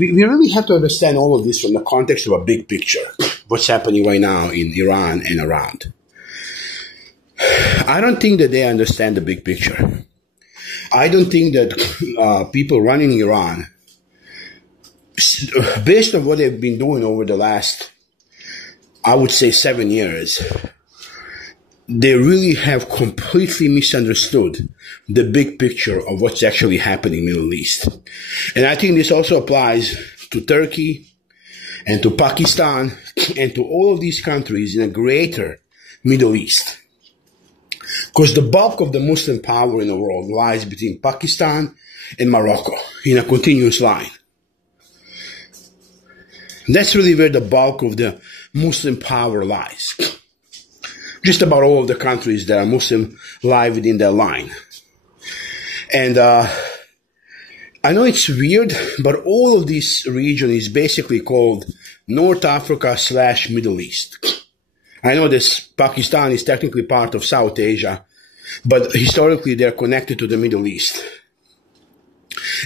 we really have to understand all of this from the context of a big picture, what's happening right now in Iran and around. I don't think that they understand the big picture. I don't think that people running Iran, based on what they've been doing over the last, I would say, 7 years, they really have completely misunderstood the big picture of what's actually happening in the Middle East. And I think this also applies to Turkey and to Pakistan and to all of these countries in a greater Middle East. Because the bulk of the Muslim power in the world lies between Pakistan and Morocco in a continuous line. That's really where the bulk of the Muslim power lies. Just about all of the countries that are Muslim lie within that line. And I know it's weird, but all of this region is basically called North Africa / Middle East. I know this Pakistan is technically part of South Asia, but historically they're connected to the Middle East.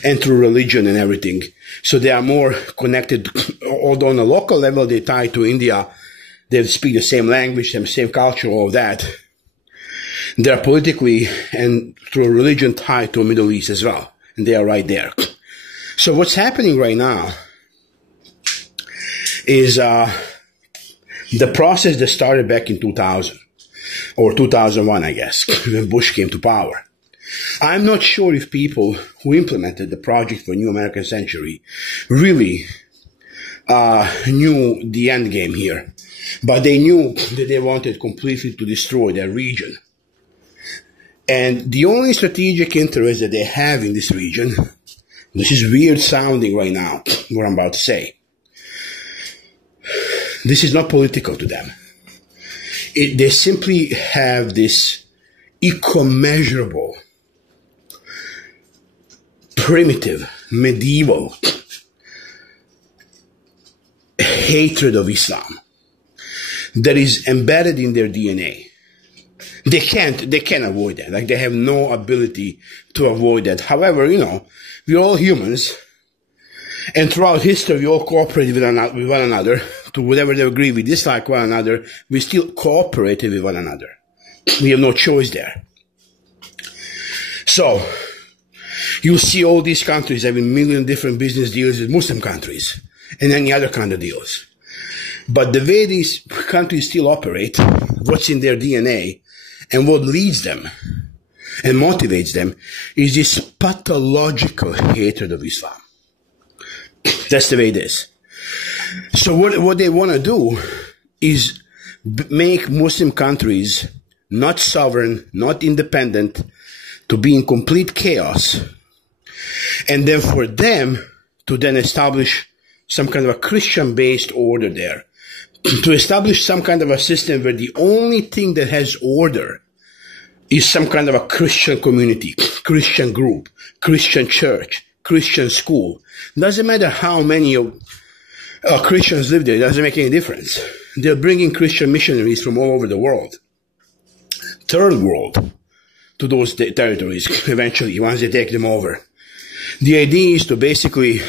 And through religion and everything. So they are more connected, although on a local level they tie to India. They speak the same language, the same culture, all of that. They are politically and through religion tied to the Middle East as well. And they are right there. So what's happening right now is the process that started back in 2000, or 2001, I guess, when Bush came to power. I'm not sure if people who implemented the project for New American Century really knew the end game here. But they knew that they wanted completely to destroy their region. And the only strategic interest that they have in this region, this is weird sounding right now, what I'm about to say. This is not political to them. They simply have this incommensurable, primitive, medieval hatred of Islam that is embedded in their DNA. They can't avoid that. Like, they have no ability to avoid that. However, you know, we're all humans, and throughout history, we all cooperated with one another. To whatever degree we dislike one another, we still cooperated with one another. We have no choice there. So, you see all these countries having million different business deals with Muslim countries and any other kind of deals. But the way these countries still operate, what's in their DNA, and what leads them and motivates them is this pathological hatred of Islam. That's the way it is. So what they want to do is make Muslim countries not sovereign, not independent, to be in complete chaos. And then for them to then establish some kind of a Christian-based order there. To establish some kind of a system where the only thing that has order is some kind of a Christian community, Christian group, Christian church, Christian school. Doesn't matter how many Christians live there, it doesn't make any difference. They're bringing Christian missionaries from all over the world, third world, to those territories eventually, once they take them over. The idea is to basically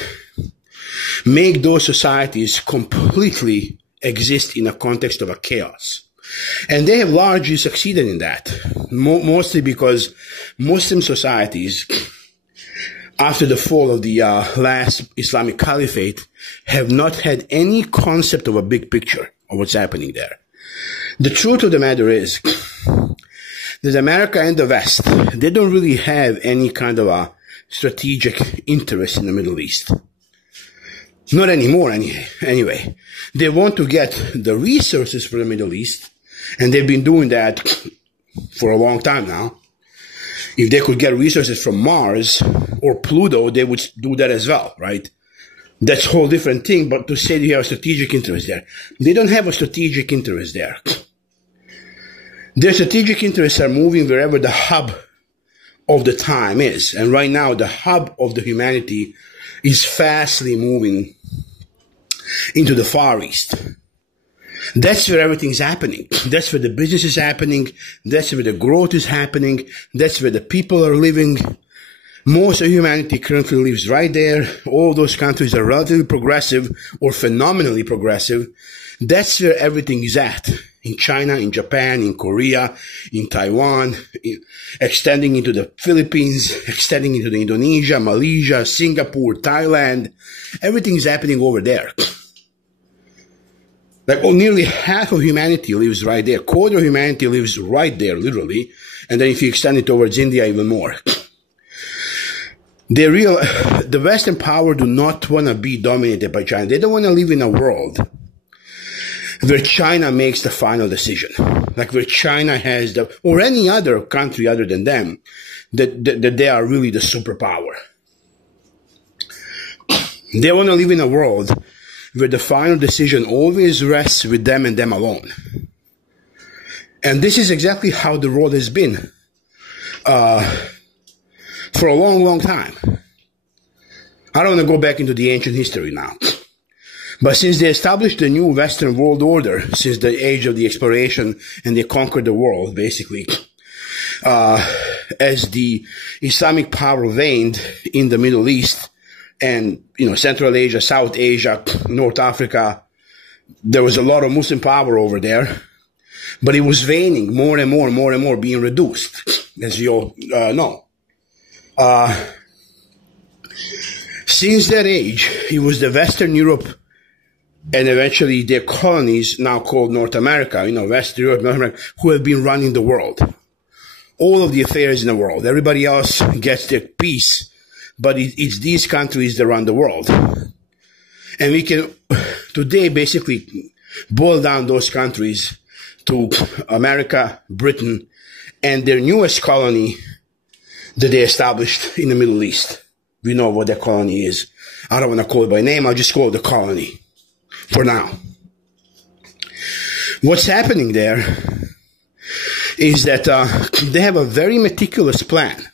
make those societies completely exist in a context of a chaos. And they have largely succeeded in that, mostly because Muslim societies, after the fall of the last Islamic Caliphate, have not had any concept of a big picture of what's happening there. The truth of the matter is that America and the West, they don't really have any kind of a strategic interest in the Middle East. Not anymore, anyway. They want to get the resources for the Middle East, and they've been doing that for a long time now. If they could get resources from Mars or Pluto, they would do that as well, right? That's a whole different thing, but to say they have a strategic interest there. They don't have a strategic interest there. Their strategic interests are moving wherever the hub of the time is. And right now, the hub of the humanity is fastly moving into the Far East. That's where everything's happening. That's where the business is happening. That's where the growth is happening. That's where the people are living. Most of humanity currently lives right there. All those countries are relatively progressive or phenomenally progressive. That's where everything is at. In China, in Japan, in Korea, in Taiwan, extending into the Philippines, extending into the Indonesia, Malaysia, Singapore, Thailand. Everything is happening over there. Like, nearly half of humanity lives right there. Quarter of humanity lives right there, literally. And then if you extend it towards India, even more. The Western power do not want to be dominated by China. They don't want to live in a world where China makes the final decision. Like where China has or any other country other than them, that they are really the superpower. They want to live in a world where the final decision always rests with them and them alone. And this is exactly how the world has been for a long, long time. I don't want to go back into the ancient history now. But since they established the new Western world order, since the age of the exploration, and they conquered the world, basically, as the Islamic power waned in the Middle East, and, Central Asia, South Asia, North Africa, there was a lot of Muslim power over there, but it was waning more and more, being reduced, as you all know. Since that age, it was the Western Europe and eventually their colonies, now called North America, West Europe, North America, who have been running the world. All of the affairs in the world. Everybody else gets their piece, but it's these countries that run the world. And we can today basically boil down those countries to America, Britain, and their newest colony that they established in the Middle East. We know what that colony is. I don't want to call it by name. I'll just call it the colony for now. What's happening there is that they have a very meticulous plan.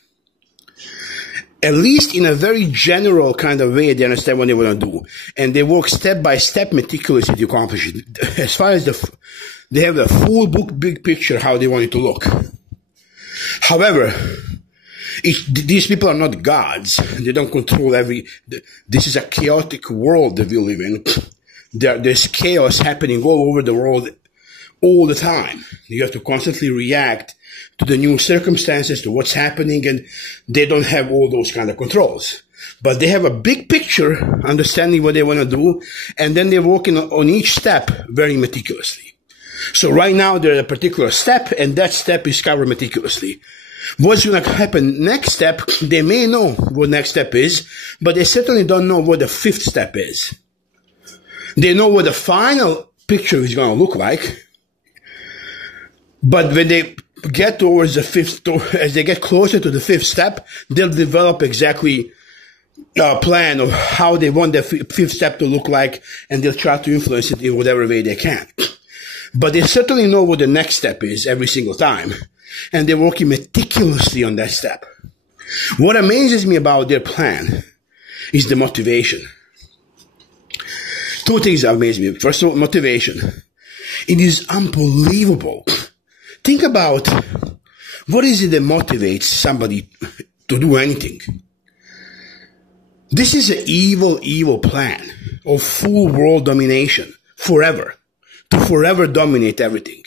At least in a very general kind of way, they understand what they want to do. And they work step by step meticulously to accomplish it. As far as they have the full big picture how they want it to look. However, these people are not gods. They don't control this is a chaotic world that we live in. There's chaos happening all over the world all the time. You have to constantly react to the new circumstances, to what's happening, and they don't have all those kind of controls. But they have a big picture, understanding what they want to do, and then they're working on each step very meticulously. So right now they're at a particular step, and that step is covered meticulously. What's going to happen next step, they may know what next step is, but they certainly don't know what the fifth step is. They know what the final picture is going to look like, but when they get towards the fifth, as they get closer to the fifth step, they'll develop exactly a plan of how they want the fifth step to look like, and they'll try to influence it in whatever way they can. But they certainly know what the next step is every single time, and they're working meticulously on that step. What amazes me about their plan is the motivation. Two things amaze me. First of all, motivation. It is unbelievable. Think about what is it that motivates somebody to do anything. This is an evil plan of full world domination forever, to forever dominate everything.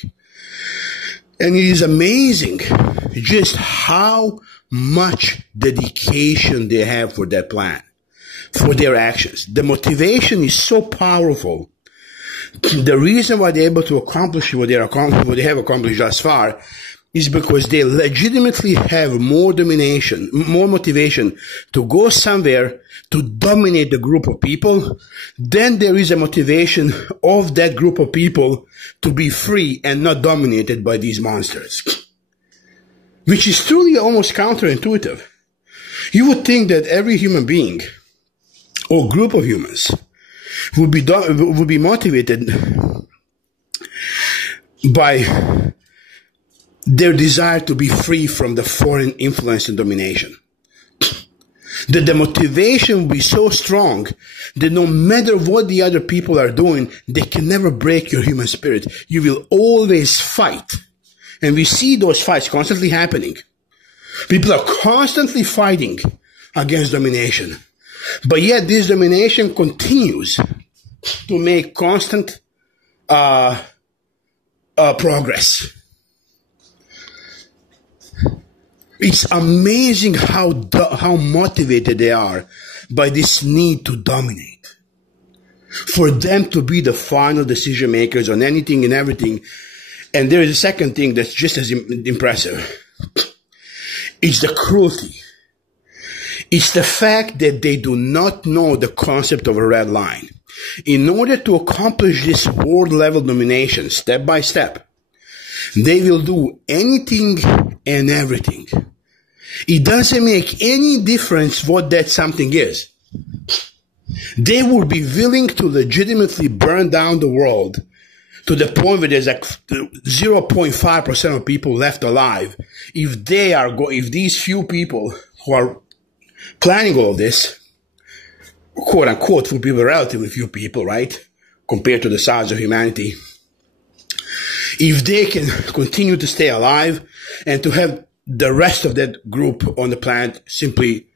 And it is amazing just how much dedication they have for that plan, for their actions. The motivation is so powerful. The reason why they're able to accomplish what they have accomplished thus far is because they legitimately have more domination, more motivation to go somewhere to dominate the group of people. Then there is a motivation of that group of people to be free and not dominated by these monsters, which is truly almost counterintuitive. You would think that every human being or group of humans would be motivated by their desire to be free from the foreign influence and domination. That the motivation will be so strong that no matter what the other people are doing, they can never break your human spirit. You will always fight. And we see those fights constantly happening. People are constantly fighting against domination. But yet this domination continues to make constant progress. It's amazing how motivated they are by this need to dominate. For them to be the final decision makers on anything and everything. And there is a second thing that's just as impressive. It's the cruelty. It's the fact that they do not know the concept of a red line. In order to accomplish this world-level domination, step by step, they will do anything and everything. It doesn't make any difference what that something is. They will be willing to legitimately burn down the world to the point where there's like 0.5% of people left alive. If these few people who are planning all this, quote unquote, will be relatively few people, right? Compared to the size of humanity. If they can continue to stay alive and to have the rest of that group on the planet simply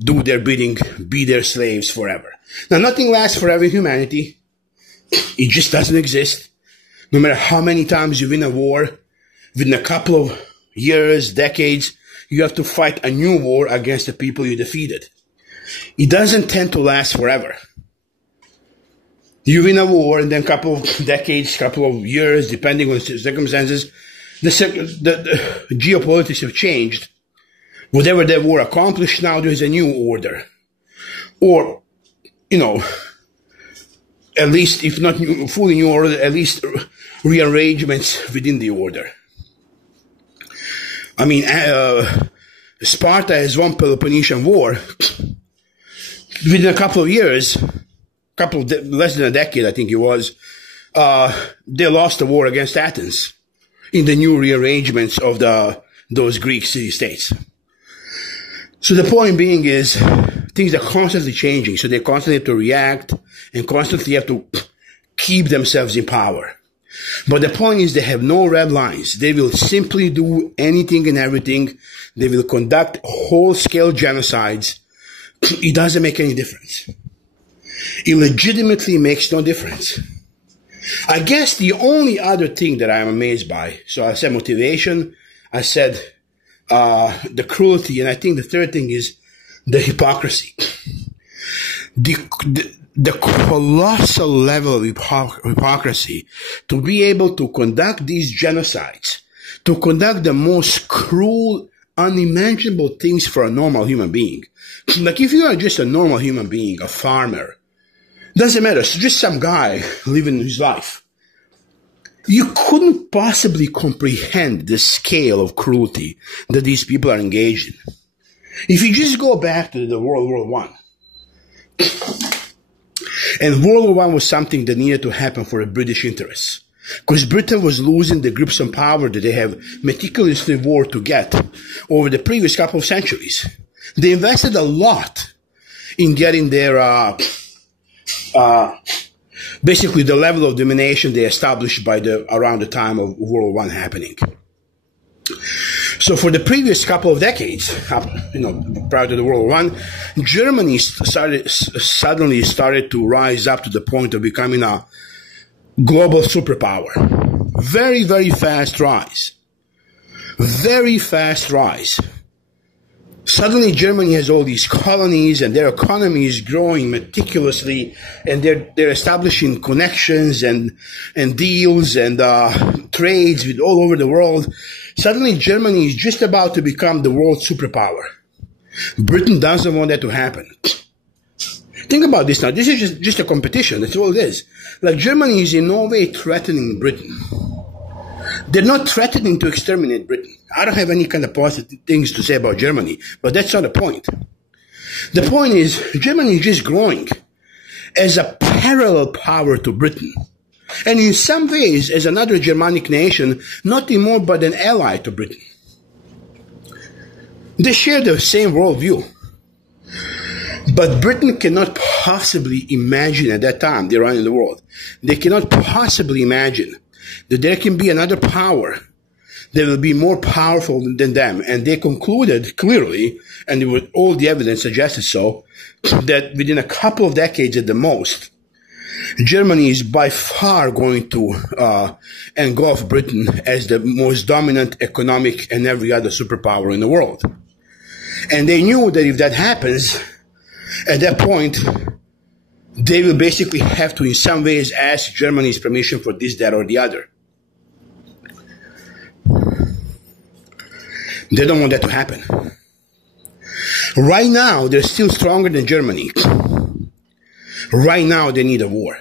do their bidding, be their slaves forever. Now, nothing lasts forever in humanity. It just doesn't exist. No matter how many times you win a war, within a couple of years, decades, you have to fight a new war against the people you defeated. It doesn't tend to last forever. You win a war, and then a couple of decades, couple of years, depending on the circumstances, the geopolitics have changed. Whatever that war accomplished, now there's a new order. Or, at least, if not fully new order, at least rearrangements within the order. I mean, Sparta has won Peloponnesian War. Within a couple of years, less than a decade, I think it was, they lost the war against Athens in the new rearrangements of those Greek city-states. So the point being is, things are constantly changing, so they constantly have to react and constantly have to keep themselves in power. But the point is, they have no red lines. They will simply do anything and everything. They will conduct whole-scale genocides. It doesn't make any difference. It legitimately makes no difference. I guess the only other thing that I'm amazed by, so I said motivation, I said the cruelty, and I think the third thing is the hypocrisy. The colossal level of hypocrisy to be able to conduct these genocides, to conduct the most cruel, unimaginable things for a normal human being. Like if you are just a normal human being, a farmer, doesn't matter, so just some guy living his life, you couldn't possibly comprehend the scale of cruelty that these people are engaged in. If you just go back to the World War I, and World War I was something that needed to happen for the British interests, because Britain was losing the grips on power that they have meticulously worked to get over the previous couple of centuries. They invested a lot in getting their, basically the level of domination they established around the time of World War I happening. So for the previous couple of decades, prior to the World War I, Germany suddenly started to rise up to the point of becoming a global superpower. Very, very fast rise. Very fast rise. Suddenly Germany has all these colonies and their economy is growing meticulously, and they're establishing connections and deals and trades with all over the world. Suddenly Germany is just about to become the world superpower. Britain doesn't want that to happen. Think about this now. This is just a competition. That's all it is. Like, Germany is in no way threatening Britain. They're not threatening to exterminate Britain. I don't have any kind of positive things to say about Germany, but that's not the point. The point is, Germany is just growing as a parallel power to Britain. And in some ways, as another Germanic nation, nothing more but an ally to Britain. They share the same worldview. But Britain cannot possibly imagine at that time they're running the world. They cannot possibly imagine that there can be another power they will be more powerful than them. And they concluded clearly, and all the evidence suggested so, that within a couple of decades at the most, Germany is by far going to engulf Britain as the most dominant economic and every other superpower in the world. And they knew that if that happens, at that point, they will basically have to in some ways ask Germany's permission for this, that, or the other. They don't want that to happen. Right now, they're still stronger than Germany. Right now, they need a war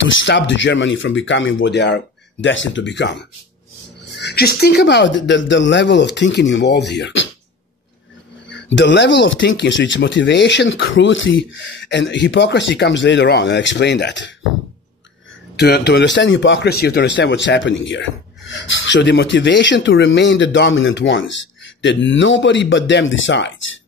to stop the Germany from becoming what they are destined to become. Just think about the level of thinking involved here. The level of thinking, so it's motivation, cruelty, and hypocrisy comes later on. I'll explain that. To understand hypocrisy, you have to understand what's happening here. So the motivation to remain the dominant ones, that nobody but them decides,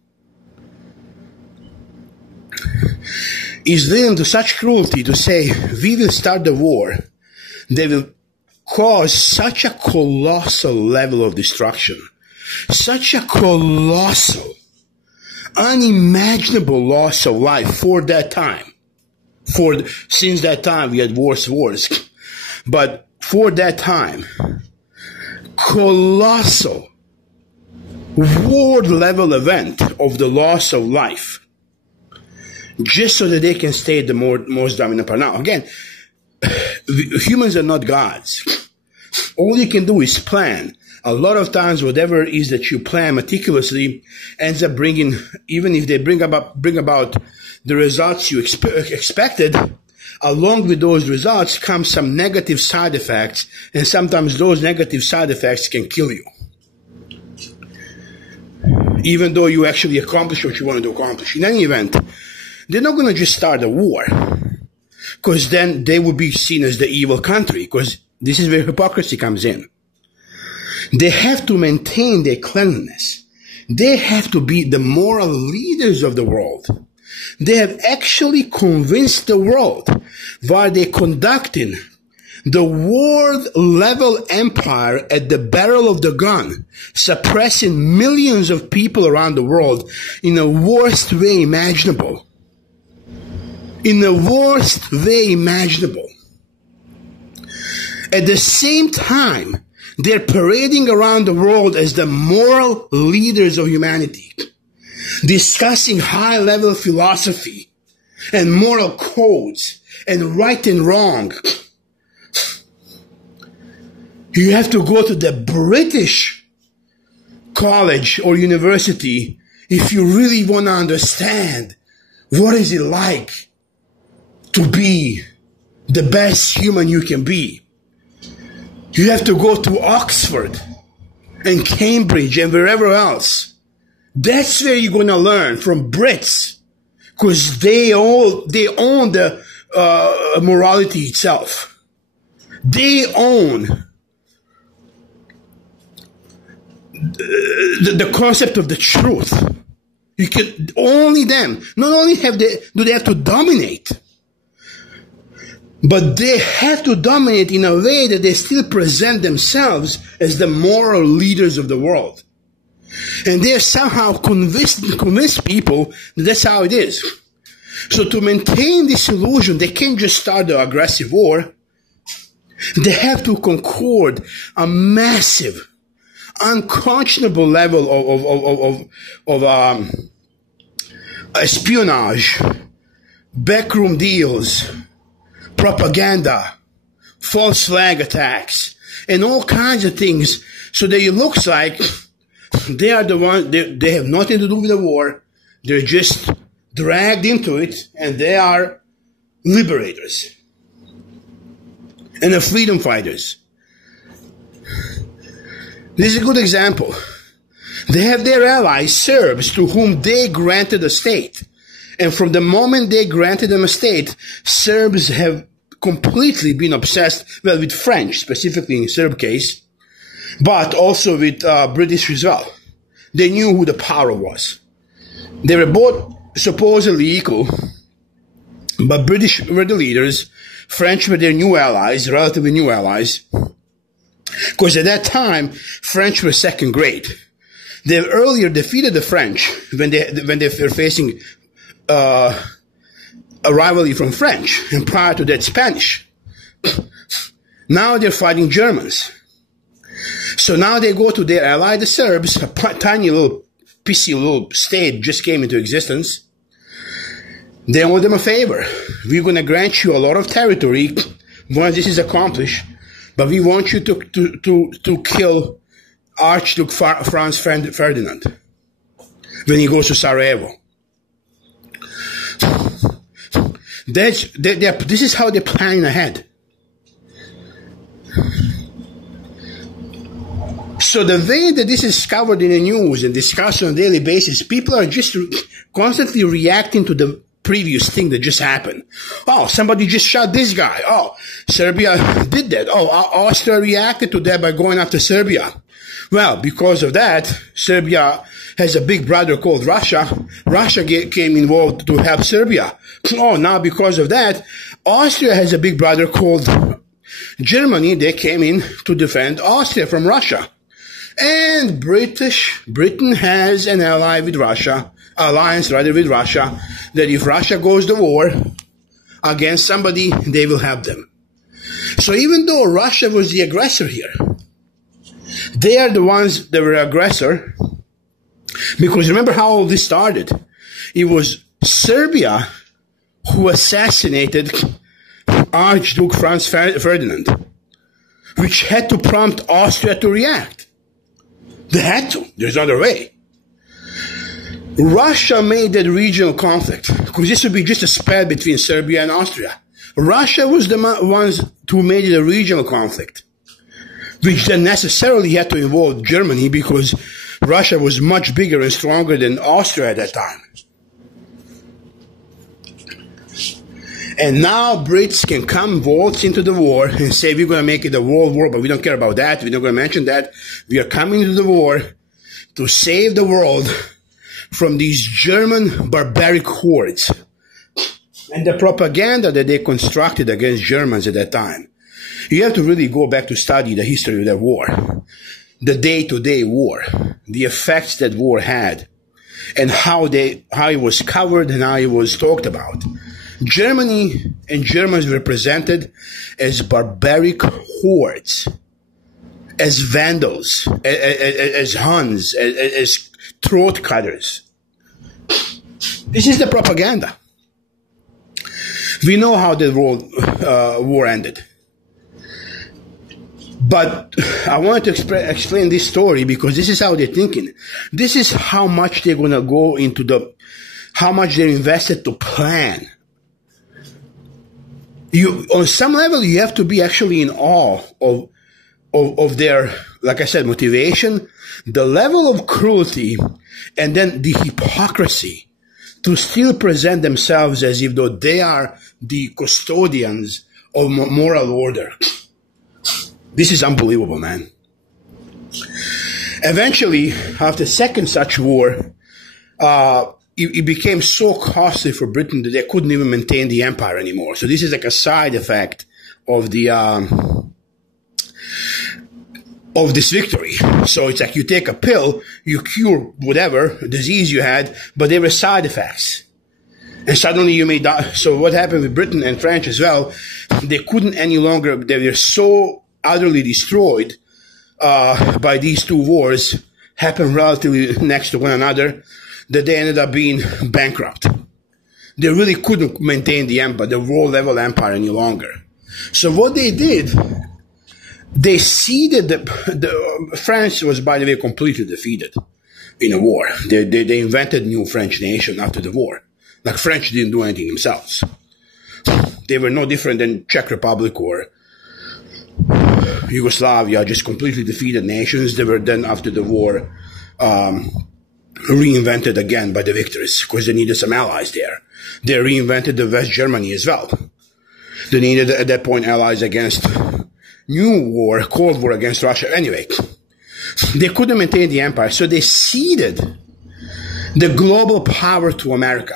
is leading to such cruelty to say, we will start the war that will cause such a colossal level of destruction, such a colossal, unimaginable loss of life for that time. Since that time, we had worse wars. But for that time, colossal, world-level event of the loss of life, just so that they can stay the most dominant power. Now, again, humans are not gods. All you can do is plan. A lot of times, whatever it is that you plan meticulously ends up bringing, even if they bring about the results you expected, along with those results come some negative side effects, and sometimes those negative side effects can kill you. Even though you actually accomplish what you wanted to accomplish. In any event, they're not going to just start a war, because then they would be seen as the evil country, because this is where hypocrisy comes in. They have to maintain their cleanliness. They have to be the moral leaders of the world. They have actually convinced the world while they're conducting the world-level empire at the barrel of the gun, suppressing millions of people around the world in the worst way imaginable. In the worst way imaginable. At the same time, they're parading around the world as the moral leaders of humanity, discussing high-level philosophy and moral codes and right and wrong. You have to go to the British college or university if you really want to understand what is it like to be the best human you can be. You have to go to Oxford and Cambridge and wherever else. That's where you're going to learn from Brits, because they own the morality itself. They own the concept of the truth. You can only them. Not only do they have to dominate, but they have to dominate in a way that they still present themselves as the moral leaders of the world. And they have somehow convinced people that that's how it is. So to maintain this illusion, they can't just start the aggressive war. They have to concord a massive, unconscionable level of espionage, backroom deals, propaganda, false flag attacks, and all kinds of things, so that it looks like they are the ones, they have nothing to do with the war, they're just dragged into it, and they are liberators and the freedom fighters. This is a good example. They have their allies, Serbs, to whom they granted a state. And from the moment they granted them a state, Serbs have completely been obsessed, well, with French, specifically in Serb case, but also with British as well. They knew who the power was. They were both supposedly equal, but British were the leaders, French were their new allies, relatively new allies, Because at that time, French were second grade. They earlier defeated the French when they were facing a rivalry from French, and prior to that, Spanish. Now they're fighting Germans. So now they go to their ally, the Serbs, a tiny little, pissy little state just came into existence. They owe them a favor. We're going to grant you a lot of territory once this is accomplished, but we want you to kill Archduke Franz Ferdinand when he goes to Sarajevo. This is how they're planning ahead. So the way that this is covered in the news and discussed on a daily basis, people are just constantly reacting to the previous thing that just happened. Oh, somebody just shot this guy. Oh, Serbia did that. Oh, Austria reacted to that by going after Serbia. Well, because of that, Serbia has a big brother called Russia. Russia came involved to help Serbia. Oh, now because of that, Austria has a big brother called Germany. They came in to defend Austria from Russia. And Britain has an alliance with Russia, that if Russia goes to war against somebody, they will help them. So even though Russia was the aggressor here, they are the ones that were aggressor, because remember how all this started. It was Serbia who assassinated Archduke Franz Ferdinand, which had to prompt Austria to react. They had to. There's no other way. Russia made that regional conflict, because this would be just a spat between Serbia and Austria. Russia was the ones who made it a regional conflict, which then necessarily had to involve Germany, because Russia was much bigger and stronger than Austria at that time. And now Brits can come waltz into the war and say, we're going to make it a world war, but we don't care about that. We're not going to mention that. We are coming to the war to save the world from these German barbaric hordes. And the propaganda that they constructed against Germans at that time. You have to really go back to study the history of that war. The day-to-day war. The effects that war had. And how it was covered and how it was talked about. Germany and Germans were presented as barbaric hordes, as vandals, as Huns, as throat cutters. This is the propaganda. We know how the war ended. But I wanted to explain this story because this is how they're thinking. This is how much they're going to go into how much they're invested to plan. On some level, you have to be actually in awe of their, like I said, motivation, the level of cruelty, and then the hypocrisy to still present themselves as if though they are the custodians of moral order. This is unbelievable, man. Eventually, after the second such war, it became so costly for Britain that they couldn't even maintain the empire anymore. So this is like a side effect of this victory. So it's like you take a pill, you cure whatever disease you had, but there were side effects. And suddenly you may die. So what happened with Britain and France as well, they couldn't any longer, they were so utterly destroyed by these two wars, happened relatively next to one another, that they ended up being bankrupt. They really couldn't maintain the empire, the world-level empire any longer. So what they did, they ceded France was, by the way, completely defeated in a war. They invented new French nation after the war. Like French didn't do anything themselves. They were no different than Czech Republic or Yugoslavia, just completely defeated nations. They were then, after the war, reinvented again by the victors, because they needed some allies there. They reinvented the West Germany as well. They needed, at that point, allies against Cold War against Russia. Anyway, they couldn't maintain the empire, so they ceded the global power to America.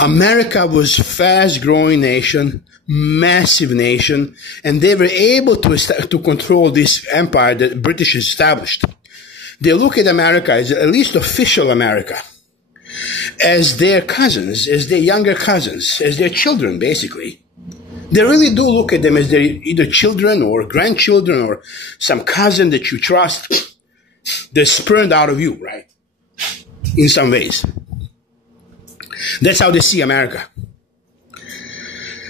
America was a fast-growing nation, massive nation, and they were able to control this empire that the British established. They look at America, as at least official America, as their cousins, as their younger cousins, as their children, basically. They really do look at them as their either children or grandchildren or some cousin that you trust. They're spurned out of you, right? In some ways. That's how they see America.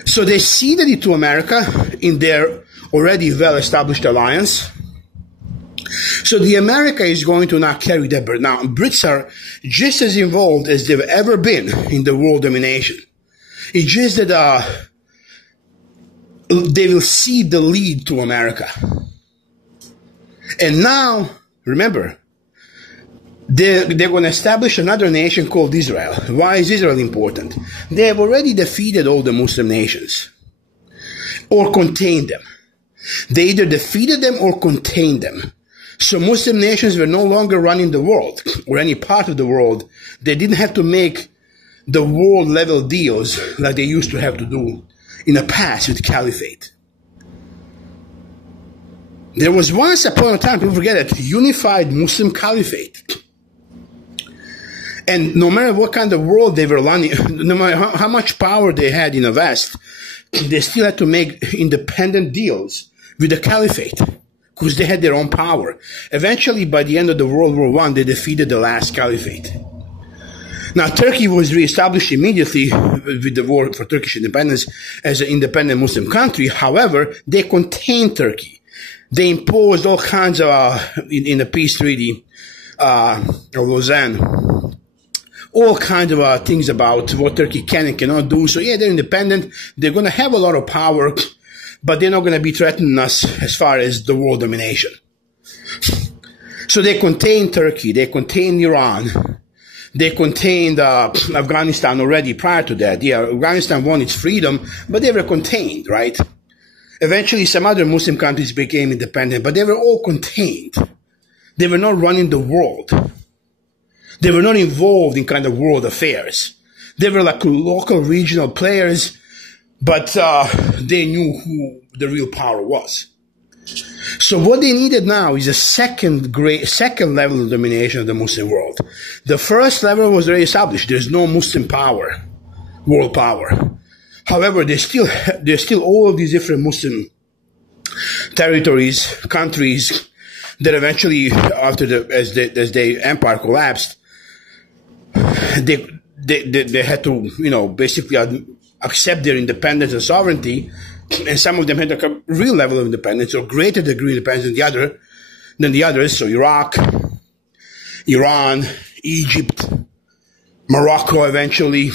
So they ceded it to America in their already well-established alliance. So the America is going to now carry that burden. Now, Brits are just as involved as they've ever been in the world domination. It's just that they will cede the lead to America. And now, remember, they're going to establish another nation called Israel. Why is Israel important? They have already defeated all the Muslim nations, or contained them. They either defeated them or contained them. So Muslim nations were no longer running the world, or any part of the world. They didn't have to make the world-level deals like they used to have to do in the past with caliphate. There was once upon a time, people forget it, unified Muslim caliphate. And no matter what kind of world they were running, no matter how much power they had in the West, they still had to make independent deals with the caliphate because they had their own power. Eventually, by the end of the World War I, they defeated the last caliphate. Now, Turkey was reestablished immediately with the war for Turkish independence as an independent Muslim country. However, they contained Turkey. They imposed all kinds of, in the peace treaty of Lausanne, all kinds of things about what Turkey can and cannot do. So yeah, they're independent. They're going to have a lot of power, but they're not going to be threatening us as far as the world domination. So they contained Turkey. They contained Iran. They contained Afghanistan already prior to that. Yeah, Afghanistan won its freedom, but they were contained, right? Eventually, some other Muslim countries became independent, but they were all contained. They were not running the world. They were not involved in kind of world affairs. They were like local regional players, but they knew who the real power was. So what they needed now is a second level of domination of the Muslim world. The first level was already established. There's no Muslim power, world power. However, there's still all of these different Muslim territories, countries that eventually, after as the empire collapsed, they had to, basically accept their independence and sovereignty, and some of them had a real level of independence or greater degree of independence than the others. So Iraq, Iran, Egypt, Morocco eventually.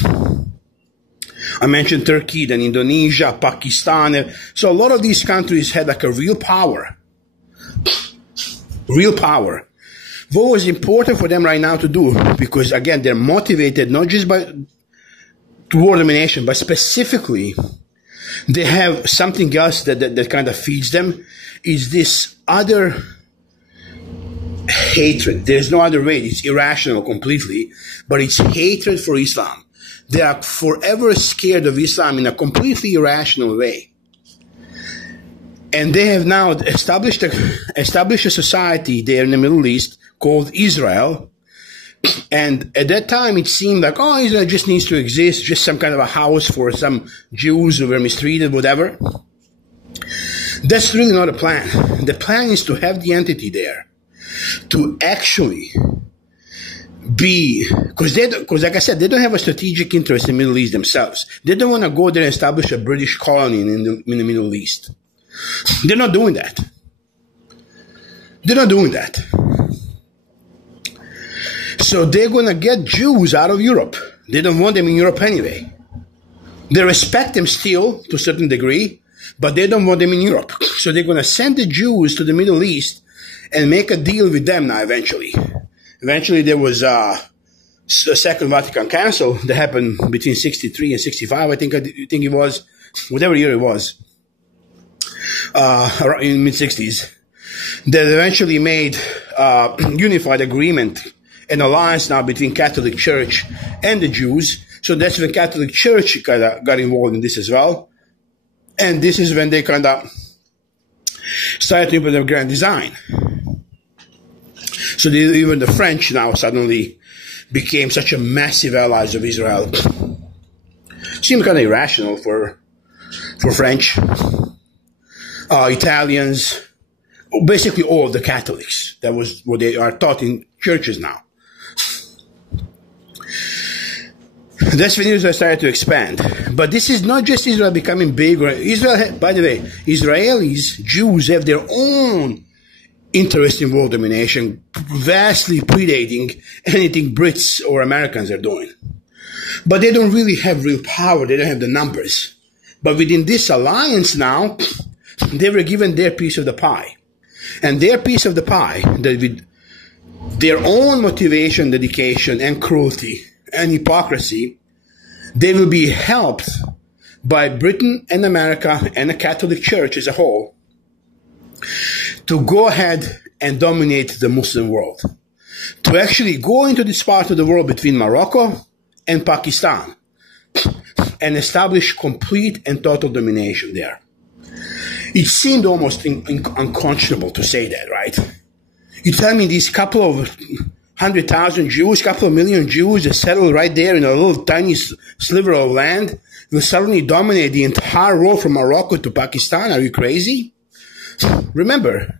I mentioned Turkey, then Indonesia, Pakistan. So a lot of these countries had like a real power. Real power. What was important for them right now to do, because again, they're motivated not just by world domination, but specifically, they have something else that kind of feeds them, is this other hatred. There's no other way. It's irrational completely, but it's hatred for Islam. They are forever scared of Islam in a completely irrational way. And they have now established a society there in the Middle East called Israel. And at that time, it seemed like, Israel just needs to exist, just some kind of a house for some Jews who were mistreated, whatever. That's really not a plan. The plan is to have the entity there, to actually be, because like I said, they don't have a strategic interest in the Middle East themselves. They don't want to go there and establish a British colony in the Middle East. They're not doing that. They're not doing that. So they're going to get Jews out of Europe. They don't want them in Europe anyway. They respect them still to a certain degree, but they don't want them in Europe. So they're going to send the Jews to the Middle East and make a deal with them now eventually. Eventually there was a Second Vatican Council that happened between 63 and 65, I think it was, whatever year it was, in mid-60s, that eventually made unified agreement, an alliance now between Catholic Church and the Jews, So that's when Catholic Church kind of got involved in this as well. And this is when they kind of started to implement grand design. So even the French now suddenly became such a massive allies of Israel. Seemed kind of irrational for French, Italians, basically all of the Catholics. That was what they are taught in churches now. That's when Israel started to expand. But this is not just Israel becoming bigger. Israel, by the way, Israelis, Jews have their own interest in world domination, vastly predating anything Brits or Americans are doing. But they don't really have real power. They don't have the numbers. But within this alliance now, they were given their piece of the pie. And their piece of the pie, that with their own motivation, dedication, and cruelty, and hypocrisy, they will be helped by Britain and America and the Catholic Church as a whole to go ahead and dominate the Muslim world. To actually go into this part of the world between Morocco and Pakistan and establish complete and total domination there. It seemed almost unconscionable to say that, right? You tell me these couple of 100,000 Jews, couple of million Jews that settle right there in a little tiny sliver of land will suddenly dominate the entire world from Morocco to Pakistan? Are you crazy? Remember,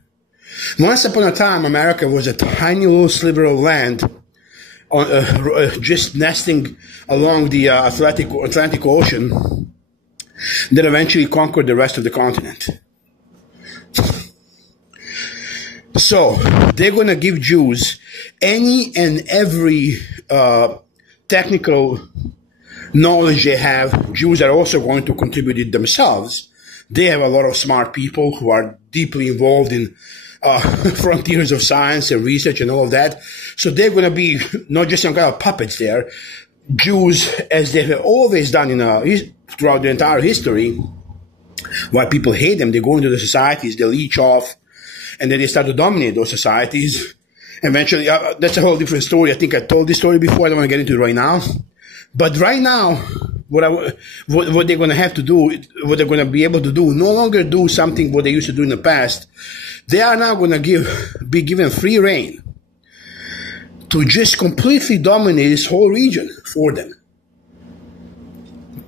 once upon a time, America was a tiny little sliver of land just nesting along the Atlantic Ocean that eventually conquered the rest of the continent. So they're going to give Jews any and every technical knowledge they have. Jews are also going to contribute it themselves. They have a lot of smart people who are deeply involved in frontiers of science and research and all of that. So they're going to be not just some kind of puppets there. Jews, as they have always done throughout their entire history, why people hate them, they go into the societies, they leech off, and then they start to dominate those societies. Eventually, that's a whole different story. I think I told this story before. I don't want to get into it right now. But right now, what they're going to have to do, what they're going to be able to do, no longer do something what they used to do in the past. They are now going to be given free rein to just completely dominate this whole region for them.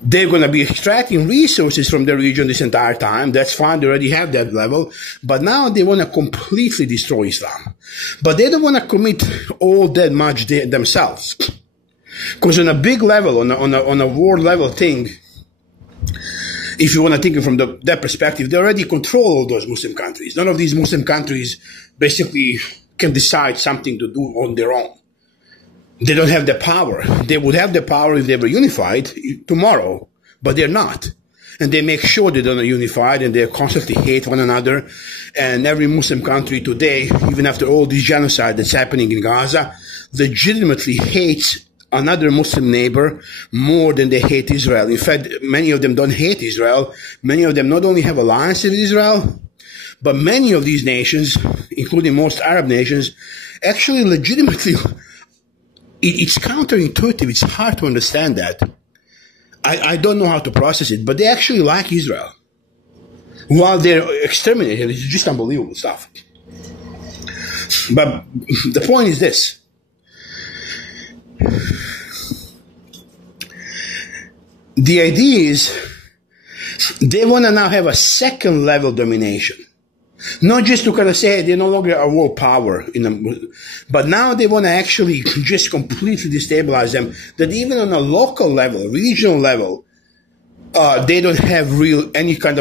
They're going to be extracting resources from the region this entire time. That's fine. They already have that level. But now they want to completely destroy Islam. But they don't want to commit all that much themselves. Because on a big level, on a world level thing, if you want to think from that perspective, they already control all those Muslim countries. None of these Muslim countries basically can decide something to do on their own. They don't have the power. They would have the power if they were unified tomorrow, but they're not. And they make sure they don't are unified, and they constantly hate one another. And every Muslim country today, even after all this genocide that's happening in Gaza, legitimately hates another Muslim neighbor more than they hate Israel. In fact, many of them don't hate Israel. Many of them not only have alliances with Israel, but many of these nations, including most Arab nations, actually legitimately, it's counterintuitive. It's hard to understand that. I don't know how to process it, but they actually like Israel while they're exterminated. It's just unbelievable stuff. But the point is this. The idea is they want to now have a second level domination. Not just to kind of say they're no longer a world power, but now they want to actually just completely destabilize them. That even on a local level, regional level, they don't have any kind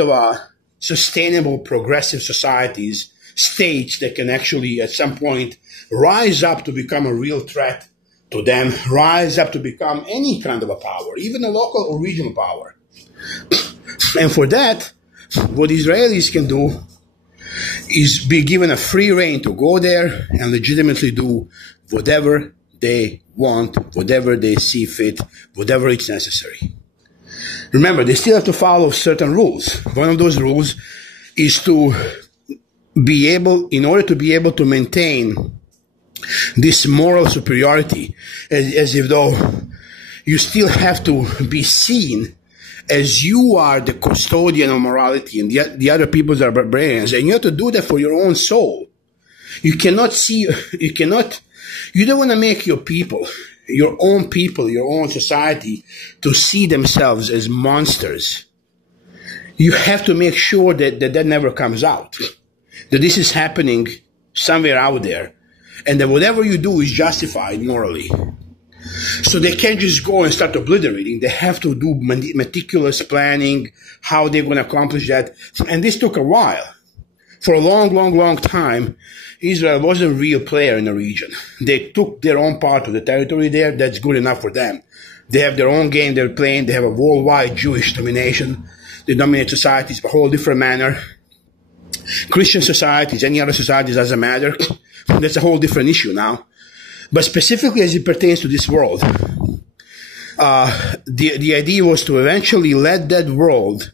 of a sustainable progressive societies, states that can actually at some point rise up to become a real threat to them, rise up to become any kind of a power, even a local or regional power. And for that, what Israelis can do is be given a free rein to go there and legitimately do whatever they want, whatever they see fit, whatever it's necessary. Remember, they still have to follow certain rules. One of those rules is to be able, in order to be able to maintain this moral superiority, as if though you still have to be seen as you are the custodian of morality and the other peoples are barbarians, and you have to do that for your own soul. You don't want to make your people, your own society, to see themselves as monsters. You have to make sure that never comes out, that this is happening somewhere out there, and that whatever you do is justified morally. So they can't just go and start obliterating. They have to do meticulous planning, how they're going to accomplish that. And this took a while. For a long time, Israel wasn't a real player in the region. They took their own part of the territory there. That's good enough for them. They have their own game they're playing. They have a worldwide Jewish domination. They dominate societies in a whole different manner. Christian societies, any other societies, doesn't matter. That's a whole different issue now. But specifically as it pertains to this world, the idea was to eventually let that world,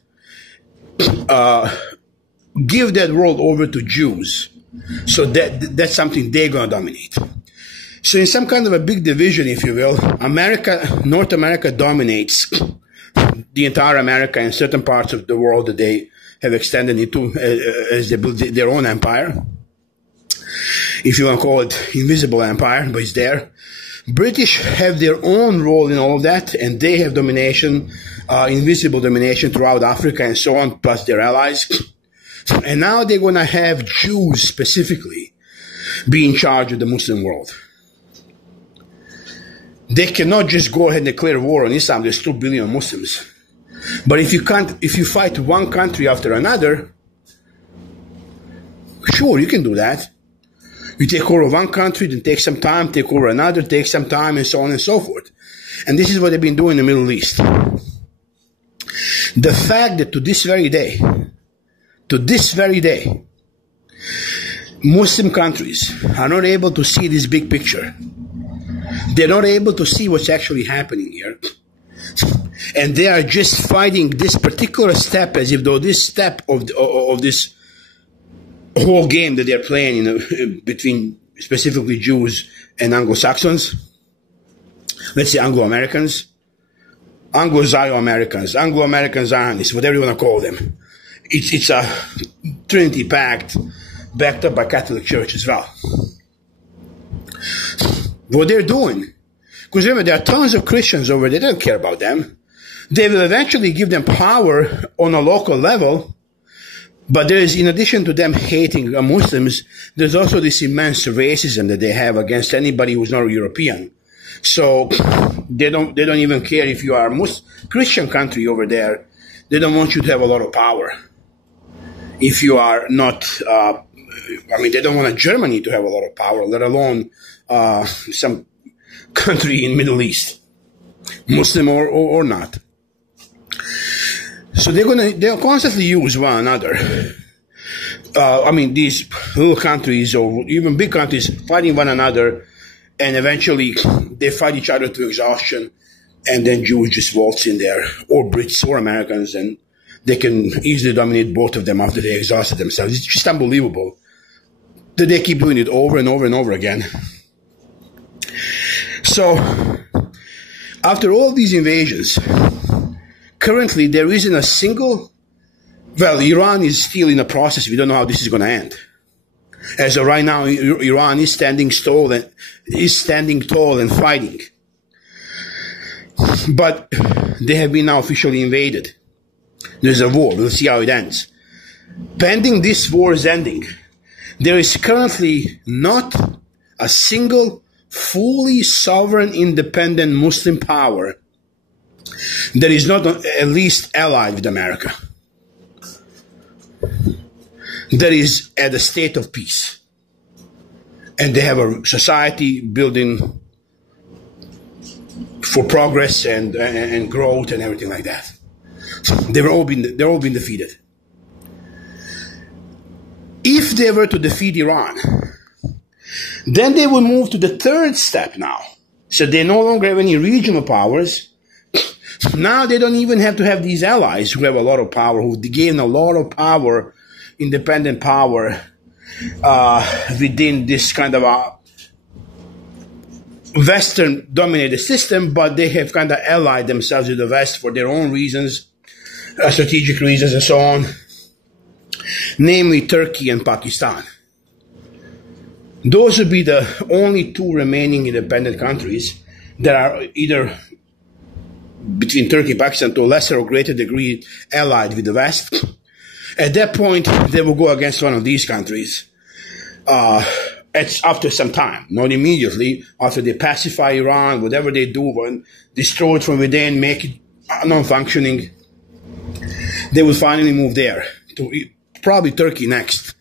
give that world over to Jews. So that's something they're going to dominate. So in some kind of a big division, if you will, North America dominates the entire America and certain parts of the world that they have extended into as they build their own empire. If you want to call it invisible empire, but it's there. British have their own role in all of that, and they have domination, invisible domination throughout Africa and so on, plus their allies. And now they're going to have Jews specifically be in charge of the Muslim world. They cannot just go ahead and declare war on Islam. There's 2 billion Muslims. But if you fight one country after another, sure, you can do that. You take over one country, then take some time, take over another, take some time, and so on and so forth. And this is what they've been doing in the Middle East. The fact that to this very day, Muslim countries are not able to see this big picture. They're not able to see what's actually happening here. And they are just fighting this particular step as if though this step of this whole game that they're playing between specifically Jews and Anglo-Saxons, let's say Anglo-Americans, Anglo-Americans, Anglo-American-Zionists, whatever you want to call them. It's a Trinity pact backed up by Catholic Church as well. What they're doing, because remember, there are tons of Christians over there, they don't care about them. They will eventually give them power on a local level, but there is, in addition to them hating Muslims, there's also this immense racism that they have against anybody who's not European. So they don't even care if you are a Christian country over there. They don't want you to have a lot of power. If you are not, they don't want Germany to have a lot of power, let alone some country in Middle East, Muslim or not. So they'll constantly use one another. These little countries or even big countries fighting one another, and eventually they fight each other to exhaustion, and then Jews just waltz in there, or Brits or Americans, and they can easily dominate both of them after they exhausted themselves. It's just unbelievable that they keep doing it over and over and over again. So, after all these invasions, currently there isn't a single, Iran is still in a process. We don't know how this is going to end. As of right now, Iran is standing tall and fighting. But they have been now officially invaded. There's a war. We'll see how it ends. Pending this war's ending, there is currently not a single fully sovereign, independent Muslim power that is not at least allied with America, that is at a state of peace. And they have a society building for progress and growth and everything like that. They're all been defeated. If they were to defeat Iran, then they will move to the third step now. So they no longer have any regional powers. Now they don't even have to have these allies who have a lot of power, who gain a lot of power, independent power, within this kind of Western dominated system, but they have kind of allied themselves with the West for their own reasons, strategic reasons and so on, namely Turkey and Pakistan. Those would be the only two remaining independent countries that are either between Turkey and Pakistan to a lesser or greater degree allied with the West. At that point, they will go against one of these countries. It's after some time, not immediately. After they pacify Iran, whatever they do, and destroy it from within, make it non-functioning, they will finally move there, to probably Turkey next.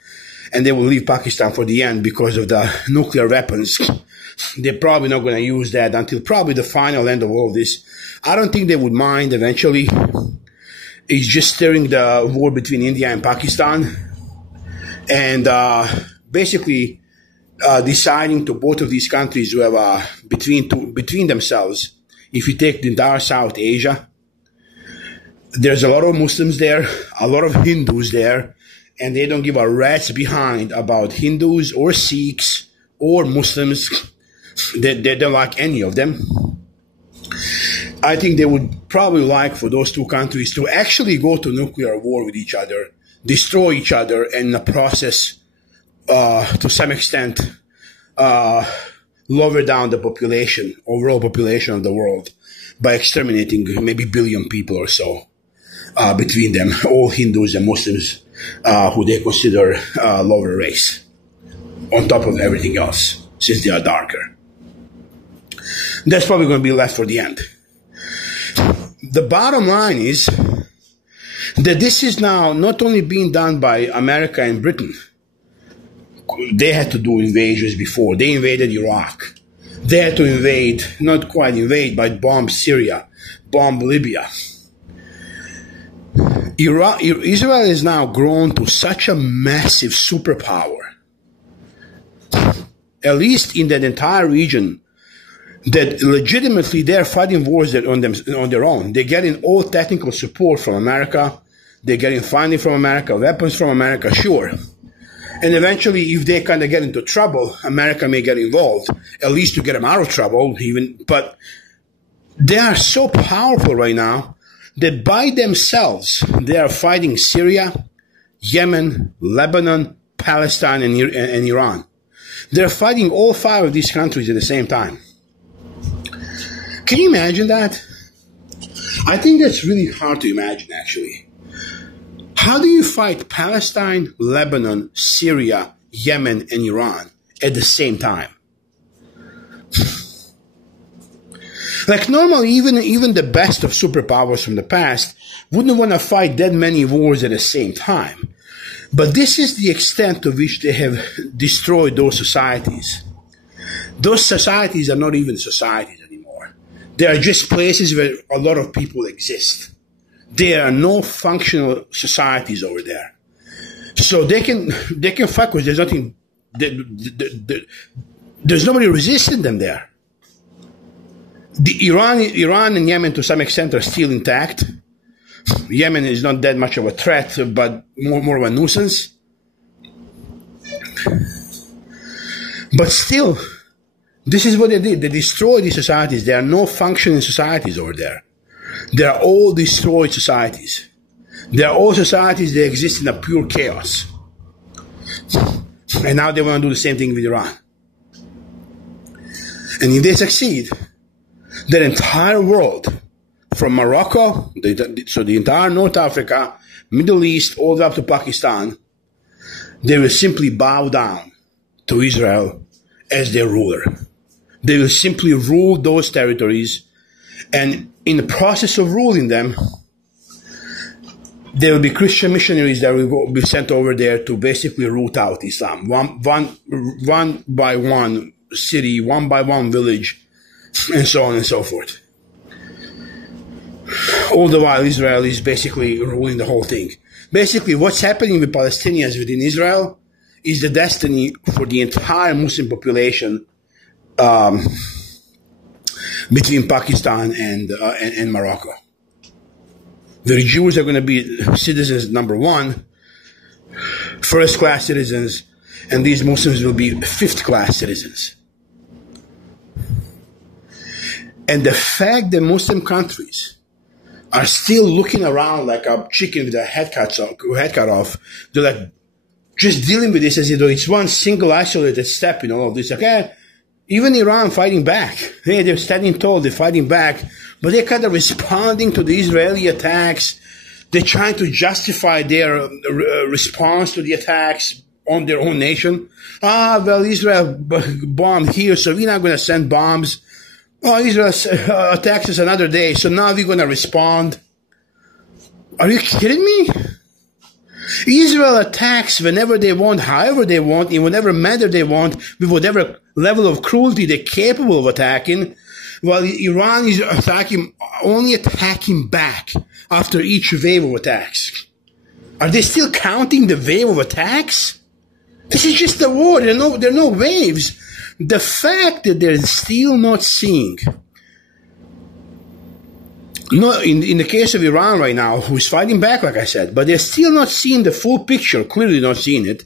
And they will leave Pakistan for the end because of the nuclear weapons. They're probably not going to use that until probably the final end of all of this. I don't think they would mind eventually. It's just stirring the war between India and Pakistan. And basically deciding to both of these countries to have between themselves. If you take the entire South Asia, there's a lot of Muslims there, a lot of Hindus there, and they don't give a rat's behind about Hindus or Sikhs or Muslims. They don't like any of them. I think they would probably like for those two countries to actually go to nuclear war with each other, destroy each other, and in the process, to some extent, lower down the population, overall population of the world, by exterminating maybe 1 billion people or so between them, all Hindus and Muslims, who they consider lower race, on top of everything else, since they are darker. That's probably going to be left for the end. The bottom line is that this is now not only being done by America and Britain. They had to do invasions before. They invaded Iraq. They had to invade, not quite invade, but bomb Syria, bomb Libya. Israel is now grown to such a massive superpower, at least in that entire region, that legitimately they're fighting wars on their own. They're getting all technical support from America. They're getting funding from America, weapons from America, sure. And eventually, if they kind of get into trouble, America may get involved, at least to get them out of trouble, even. But they are so powerful right now that by themselves, they are fighting Syria, Yemen, Lebanon, Palestine, and Iran. They're fighting all 5 of these countries at the same time. Can you imagine that? I think that's really hard to imagine, actually. How do you fight Palestine, Lebanon, Syria, Yemen, and Iran at the same time? Like normally, even the best of superpowers from the past wouldn't want to fight that many wars at the same time. But this is the extent to which they have destroyed those societies. Those societies are not even societies anymore. They are just places where a lot of people exist. There are no functional societies over there. So they can fight because there's nothing, there's nobody resisting them there. The Iran and Yemen to some extent are still intact. Yemen is not that much of a threat, but more of a nuisance. But still, this is what they did. They destroyed these societies. There are no functioning societies over there. They are all destroyed societies. They are all societies that exist in a pure chaos. And now they want to do the same thing with Iran. And if they succeed, the entire world, from Morocco, so the entire North Africa, Middle East, all the way up to Pakistan, they will simply bow down to Israel as their ruler. They will simply rule those territories, and in the process of ruling them, there will be Christian missionaries that will be sent over there to basically root out Islam, one by one city, one by one village, and so on and so forth. All the while, Israel is basically ruling the whole thing. Basically, what's happening with Palestinians within Israel is the destiny for the entire Muslim population between Pakistan and Morocco. The Jews are going to be citizens number 1, first-class citizens, and these Muslims will be 5th-class citizens. And the fact that Muslim countries are still looking around like a chicken with a head cut off, they're like just dealing with this as though it's one single isolated step in all of this. Okay, even Iran fighting back. Hey, they're standing tall, they're fighting back, but they're kind of responding to the Israeli attacks. They're trying to justify their response to the attacks on their own nation. Well, Israel bombed here, so we're not going to send bombs. Oh, Israel attacks us another day, so now we're going to respond. Are you kidding me? Israel attacks whenever they want, however they want, in whatever manner they want, with whatever level of cruelty they're capable of attacking, while Iran is only attacking back after each wave of attacks. Are they still counting the wave of attacks? This is just a war. There are no waves. The fact that they're still not seeing, in the case of Iran right now, who's fighting back, like I said, but they're still not seeing the full picture, clearly not seeing it.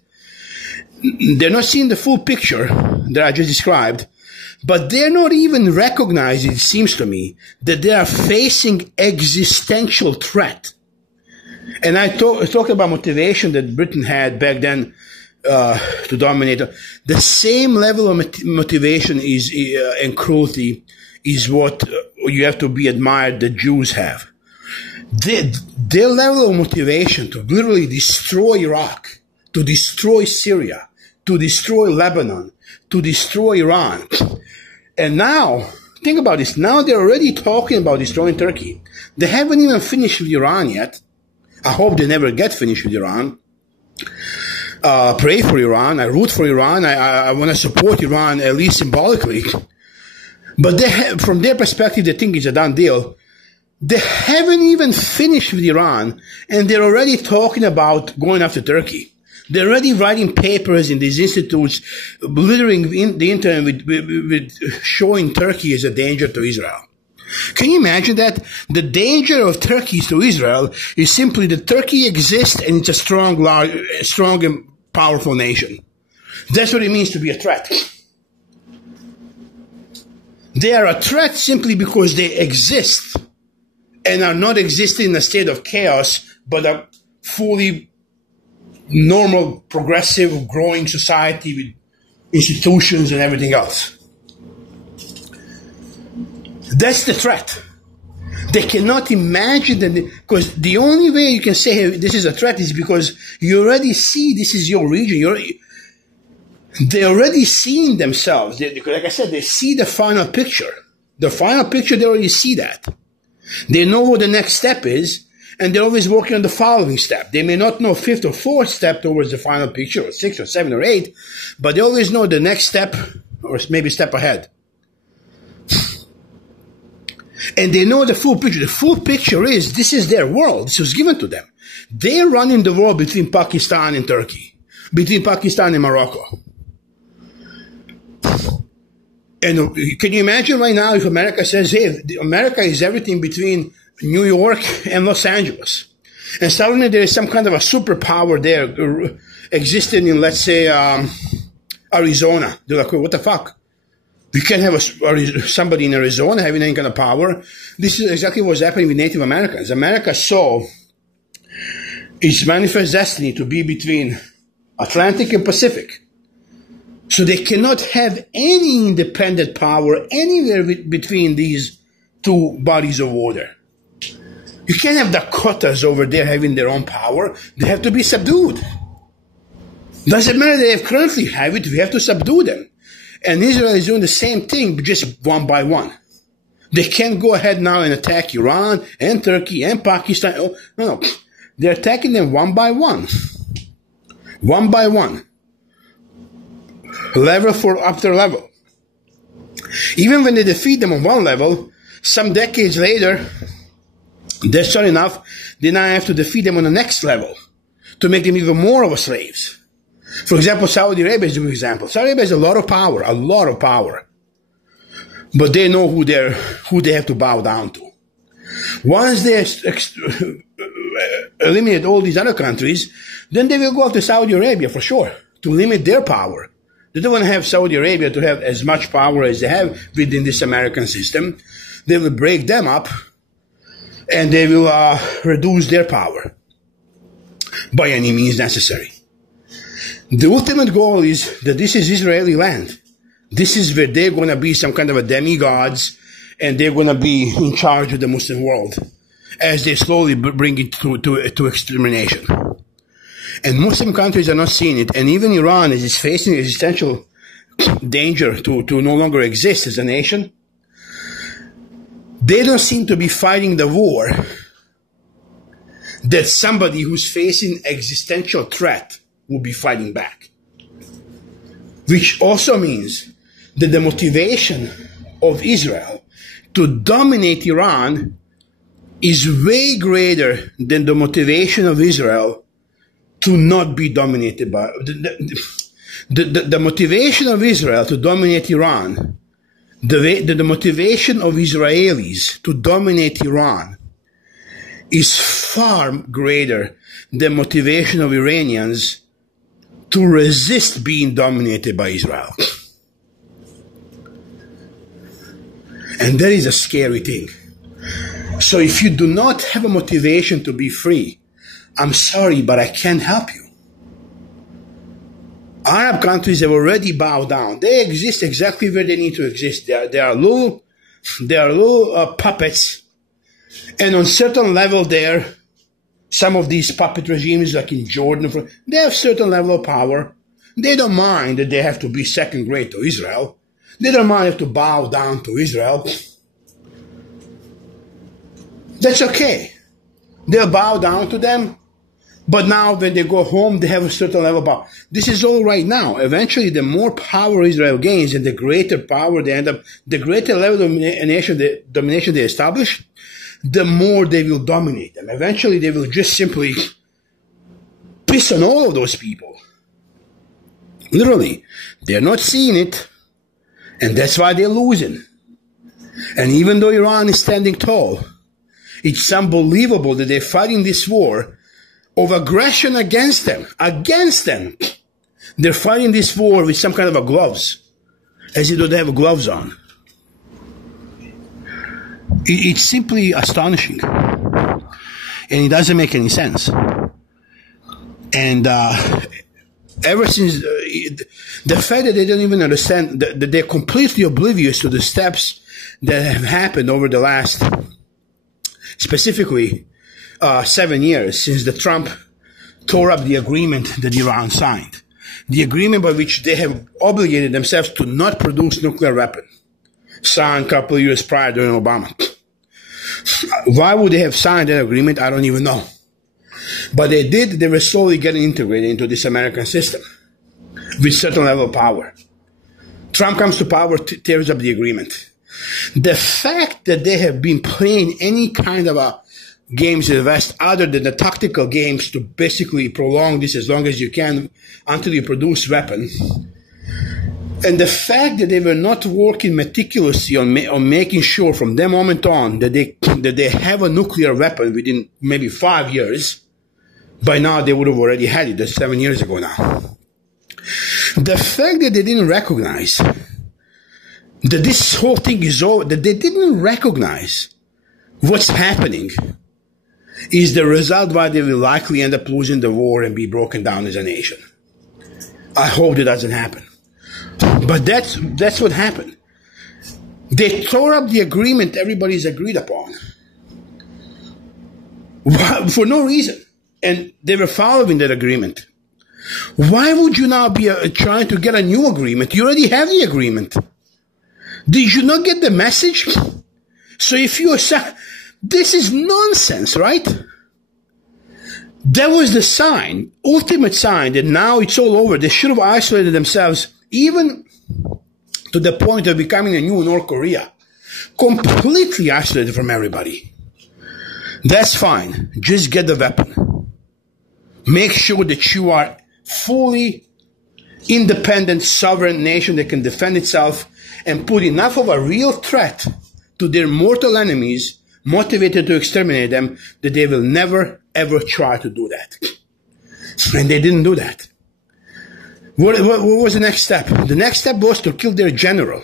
They're not seeing the full picture that I just described, but they're not even recognizing, it seems to me, that they are facing existential threat. And I talked about motivation that Britain had back then to dominate. The same level of motivation and cruelty is what you have to be admired that Jews have. Their level of motivation to literally destroy Iraq, to destroy Syria, to destroy Lebanon, to destroy Iran. And now, think about this, now they're already talking about destroying Turkey. They haven't even finished with Iran yet. I hope they never get finished with Iran. Pray for Iran. I root for Iran. I want to support Iran, at least symbolically. But from their perspective, they think it's a done deal. They haven't even finished with Iran, and they're already talking about going after Turkey. They're already writing papers in these institutes, littering the internet with showing Turkey as a danger to Israel. Can you imagine that? The danger of Turkey to Israel is simply that Turkey exists and it's a strong and powerful nation. That's what it means to be a threat. They are a threat simply because they exist and are not existing in a state of chaos, but a fully normal, progressive, growing society with institutions and everything else. That's the threat. They cannot imagine that, because the only way you can say hey, this is a threat is because you already see this is your region. They're already seeing themselves. Like I said, they see the final picture. The final picture, they already see that. They know what the next step is, and they're always working on the following step. They may not know fifth or fourth step towards the final picture, or sixth or seventh or eighth, but they always know the next step, or maybe step ahead. And they know the full picture. The full picture is, this is their world. This was given to them. They're running the world between Pakistan and Turkey, between Pakistan and Morocco. And can you imagine right now if America says, hey, America is everything between New York and Los Angeles. And suddenly there is some kind of a superpower there existing in, let's say, Arizona. They're like, what the fuck? We can't have somebody in Arizona having any kind of power. This is exactly what's happening with Native Americans. America saw its manifest destiny to be between Atlantic and Pacific. So they cannot have any independent power anywhere between these two bodies of water. You can't have Dakotas over there having their own power. They have to be subdued. Doesn't matter they currently have it, we have to subdue them. And Israel is doing the same thing, but just one by one. They can't go ahead now and attack Iran and Turkey and Pakistan. Oh, no. They're attacking them one by one. One by one. Level after level. Even when they defeat them on one level, some decades later, desperate enough, they now have to defeat them on the next level to make them even more of a slaves. For example, Saudi Arabia is a good example. Saudi Arabia has a lot of power. But they know who they have to bow down to. Once they eliminate all these other countries, then they will go after Saudi Arabia for sure, to limit their power. They don't want to have Saudi Arabia to have as much power as they have within this American system. they will break them up, and they will reduce their power by any means necessary. The ultimate goal is that this is Israeli land. This is where they're going to be some kind of a demigods, and they're going to be in charge of the Muslim world as they slowly bring it to extermination. And Muslim countries are not seeing it, and even Iran is facing existential danger to no longer exist as a nation. They don't seem to be fighting the war that somebody who's facing existential threat will be fighting back. Which also means that the motivation of Israel to dominate Iran is way greater than the motivation of Israel to not be dominated by... The motivation of Israel to dominate Iran, the motivation of Israelis to dominate Iran is far greater than motivation of Iranians to resist being dominated by Israel. And that is a scary thing. So if you do not have a motivation to be free, I'm sorry, but I can't help you. Arab countries have already bowed down. They exist exactly where they need to exist. They are little puppets. And on certain level there, some of these puppet regimes, like in Jordan, they have certain level of power. They don't mind that they have to be second grade to Israel. They don't mind have to bow down to Israel. That's okay. They'll bow down to them. But now when they go home, they have a certain level of power. This is all right now. Eventually, the more power Israel gains and the greater power they end up, the greater level of domination they establish, the more they will dominate them. Eventually, they will just simply piss on all of those people. Literally. They're not seeing it. And that's why they're losing. And even though Iran is standing tall, it's unbelievable that they're fighting this war of aggression against them. Against them. They're fighting this war with some kind of a gloves. As if they have gloves on. It's simply astonishing. And it doesn't make any sense. And ever since the fact that they don't even understand, that they're completely oblivious to the steps that have happened over the last, specifically, 7 years since the Trump tore up the agreement that Iran signed. The agreement by which they have obligated themselves to not produce nuclear weapons, signed a couple of years prior during Obama. Why would they have signed that agreement? I don't even know. But they did. They were slowly getting integrated into this American system with certain level of power. Trump comes to power, tears up the agreement. The fact that they have been playing any kind of a games in the West other than the tactical games to basically prolong this as long as you can until you produce weapons, and the fact that they were not working meticulously on making sure from that moment on that they have a nuclear weapon within maybe 5 years. By now they would have already had it. That's 7 years ago now. The fact that they didn't recognize that this whole thing is over, that they didn't recognize what's happening, is the result why they will likely end up losing the war and be broken down as a nation. I hope that doesn't happen. But that's what happened. They tore up the agreement everybody's agreed upon. For no reason. And they were following that agreement. Why would you now be trying to get a new agreement? You already have the agreement. Did you not get the message? So if you are... This is nonsense, right? That was the sign, ultimate sign, that now it's all over. They should have isolated themselves, even to the point of becoming a new North Korea. Completely isolated from everybody. That's fine. Just get the weapon. Make sure that you are fully independent, sovereign nation that can defend itself and put enough of a real threat to their mortal enemies, motivated to exterminate them, that they will never, ever try to do that. And they didn't do that. What was the next step? The next step was to kill their general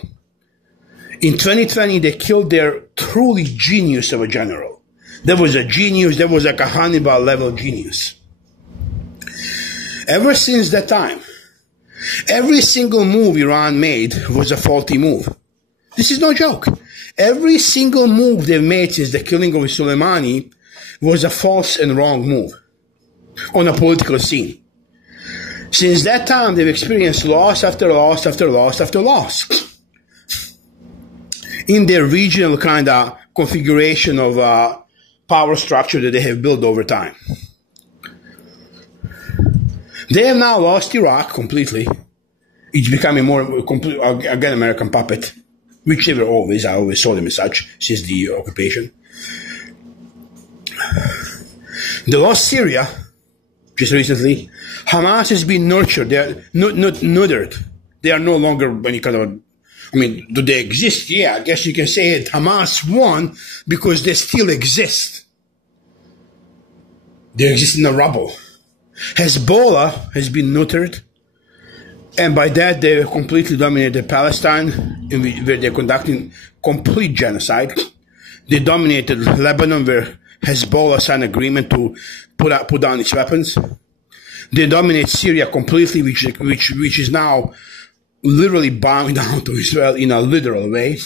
In 2020, they killed their truly genius of a general. There was a genius, there was like a Hannibal level genius. Ever since that time, every single move Iran made was a faulty move. This is no joke. Every single move they've made since the killing of Soleimani was a false and wrong move on a political scene. Since that time, they've experienced loss after loss after loss after loss in their regional kind of configuration of power structure that they have built over time. They have now lost Iraq completely. It's becoming more complete, again, American puppet, which they were always. I always saw them as such since the occupation. They lost Syria just recently. Hamas has been nurtured. They are not neutered. They are no longer any kind of. I mean, do they exist? Yeah, I guess you can say it. Hamas won because they still exist. They exist in the rubble. Hezbollah has been neutered, and by that they completely dominated Palestine, where they're conducting complete genocide. They dominated Lebanon, where Hezbollah signed an agreement to put down its weapons. They dominate Syria completely, which is now literally bowing down to Israel in a literal way.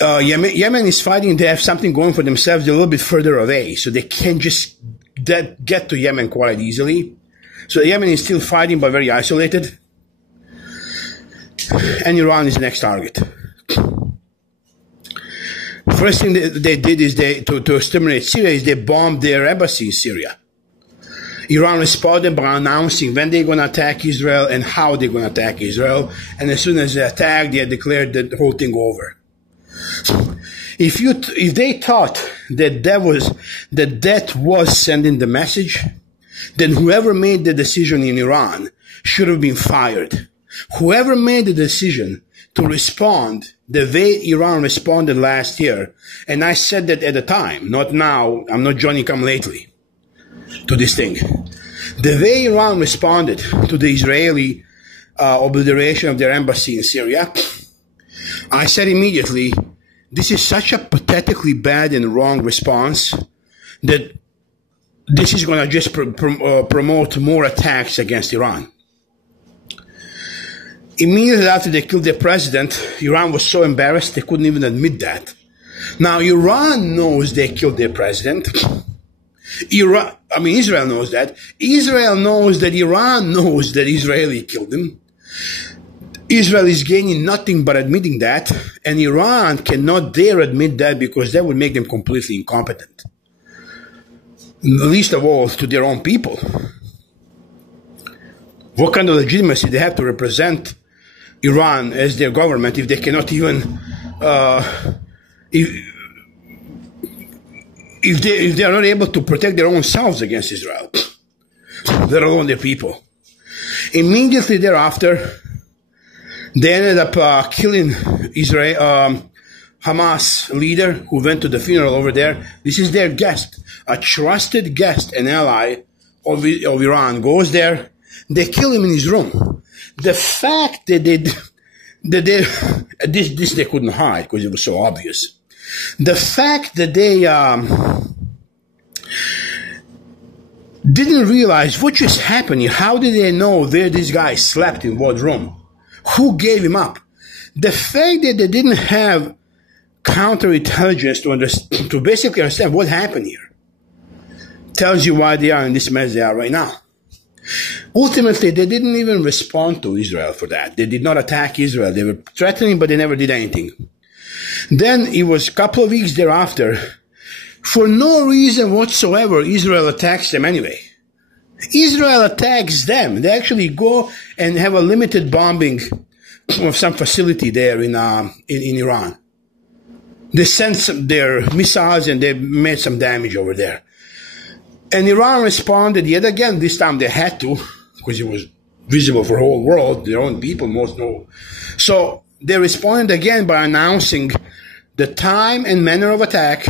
Yemen is fighting. They have something going for themselves. They're a little bit further away, so they can't just get to Yemen quite easily. So Yemen is still fighting, but very isolated. And Iran is the next target. First thing they did is to exterminate Syria is they bombed their embassy in Syria. Iran responded by announcing when they're going to attack Israel and how they're going to attack Israel. And as soon as they attacked, they declared the whole thing over. If they thought that that was sending the message, then whoever made the decision in Iran should have been fired. Whoever made the decision to respond the way Iran responded last year, and I said that at the time, not now, I'm not Johnny come lately to this thing. The way Iran responded to the Israeli obliteration of their embassy in Syria, I said immediately, this is such a pathetically bad and wrong response that this is going to just promote more attacks against Iran. Immediately after they killed their president, Iran was so embarrassed they couldn't even admit that. Now, Iran knows they killed their president. Israel knows that. Israel knows that Iran knows that Israeli killed him. Israel is gaining nothing but admitting that, and Iran cannot dare admit that because that would make them completely incompetent. Least of all to their own people. What kind of legitimacy they have to represent Iran as their government if they cannot even, if they are not able to protect their own selves against Israel, let alone their people. Immediately thereafter, they ended up killing Hamas leader who went to the funeral over there. This is their guest, a trusted guest, an ally of Iran, goes there. They kill him in his room. The fact that this they couldn't hide because it was so obvious. The fact that they didn't realize what just happened here. How did they know where this guy slept in what room? Who gave him up? The fact that they didn't have counterintelligence to basically understand what happened here tells you why they are in this mess they are right now. Ultimately, they didn't even respond to Israel for that. They did not attack Israel. They were threatening, but they never did anything. Then it was a couple of weeks thereafter, for no reason whatsoever, Israel attacks them anyway. Israel attacks them. They actually go and have a limited bombing of some facility there in Iran. They sent their missiles and they made some damage over there. And Iran responded yet again. This time they had to, because it was visible for the whole world. Their own people most know. So they responded again by announcing the time and manner of attack.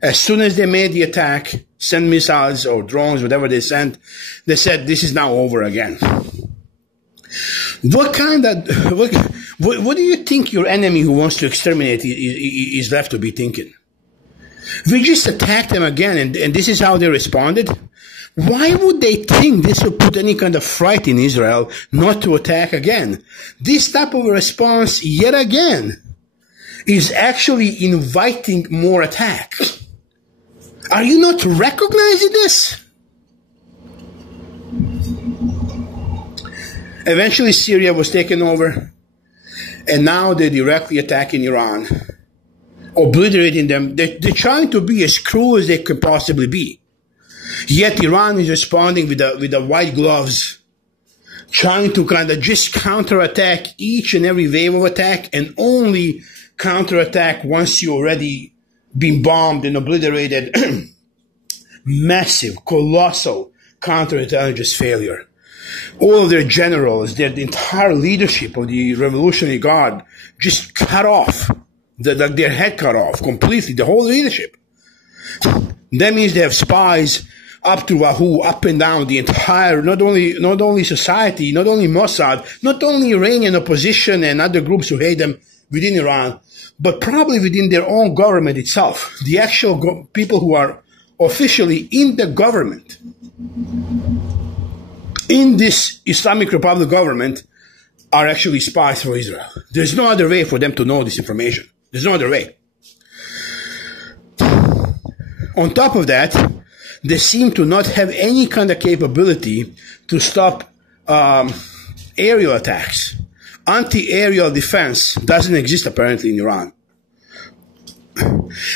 As soon as they made the attack, sent missiles or drones, whatever they sent, they said, this is now over again. What kind of, what do you think your enemy who wants to exterminate is left to be thinking? We just attacked them again, and this is how they responded? Why would they think this would put any kind of fright in Israel not to attack again? This type of response, yet again, is actually inviting more attack. Are you not recognizing this? Eventually, Syria was taken over, and now they're directly attacking Iran, obliterating them. They're trying to be as cruel as they could possibly be. Yet Iran is responding with the white gloves, trying to kind of just counterattack each and every wave of attack, and only counterattack once you already been bombed and obliterated. Massive, colossal counterintelligence failure. All of their generals, the entire leadership of the Revolutionary Guard just cut off, their head cut off completely, the whole leadership. That means they have spies up to Wahoo, up and down the entire, not only society, not only Mossad, not only Iranian opposition and other groups who hate them within Iran, but probably within their own government itself. The actual people who are officially in the government, in this Islamic Republic government, are actually spies for Israel. There's no other way for them to know this information. There's no other way. On top of that, they seem to not have any kind of capability to stop aerial attacks. Anti-aerial defense doesn't exist apparently in Iran.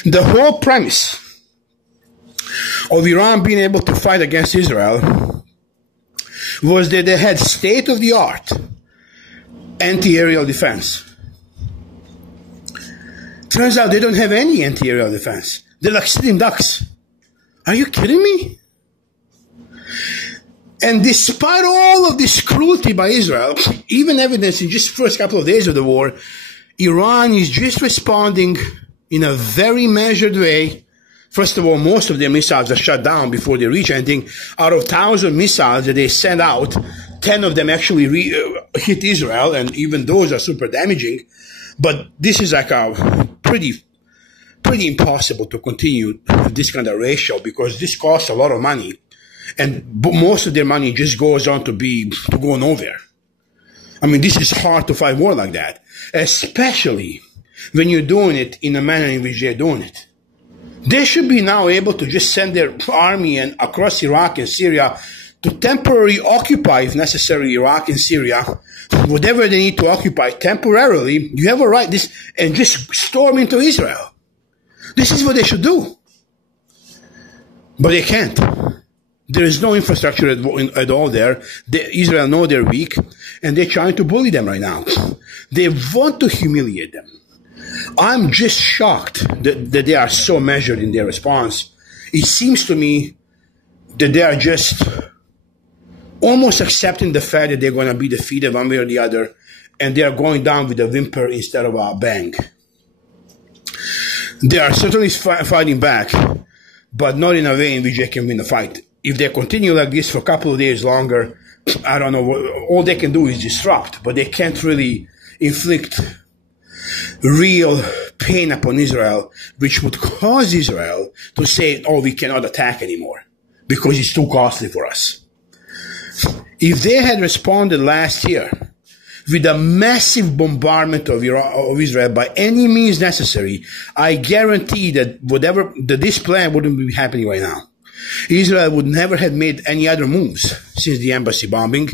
The whole premise of Iran being able to fight against Israel was that they had state-of-the-art anti-aerial defense. Turns out they don't have any anti-aerial defense. They're like sitting ducks. Are you kidding me? And despite all of this cruelty by Israel, even evidence in just the first couple of days of the war, Iran is just responding in a very measured way. First of all, most of their missiles are shut down before they reach anything. Out of 1,000 missiles that they send out, 10 of them actually hit Israel, and even those are super damaging. But this is like a pretty impossible to continue this kind of ratio, because this costs a lot of money. And most of their money just goes on to go nowhere. I mean, this is hard to fight war like that, especially when you're doing it in a manner in which they're doing it. They should be now able to just send their army and across Iraq and Syria to temporarily occupy, if necessary, Iraq and Syria, whatever they need to occupy temporarily. You have a right and just storm into Israel. This is what they should do. But they can't. There is no infrastructure at all there. Israel know they're weak, and they're trying to bully them right now. They want to humiliate them. I'm just shocked that they are so measured in their response. It seems to me that they are just almost accepting the fact that they're going to be defeated one way or the other, and they are going down with a whimper instead of a bang. They are certainly fighting back, but not in a way in which they can win the fight. If they continue like this for a couple of days longer, I don't know, all they can do is disrupt, but they can't really inflict real pain upon Israel, which would cause Israel to say, oh, we cannot attack anymore because it's too costly for us. If they had responded last year with a massive bombardment of Israel by any means necessary, I guarantee that this plan wouldn't be happening right now. Israel would never have made any other moves since the embassy bombing.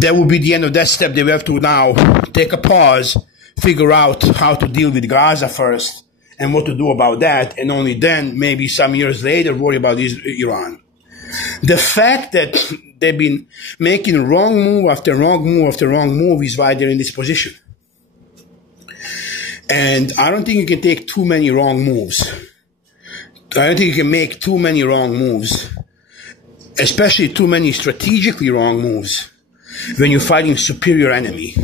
That would be the end of that step. They would have to now take a pause, figure out how to deal with Gaza first and what to do about that, and only then, maybe some years later, worry about Iran. The fact that they've been making wrong move after wrong move after wrong move is why they're in this position. And I don't think you can take too many wrong moves. I don't think you can make too many wrong moves, especially too many strategically wrong moves, when you're fighting a superior enemy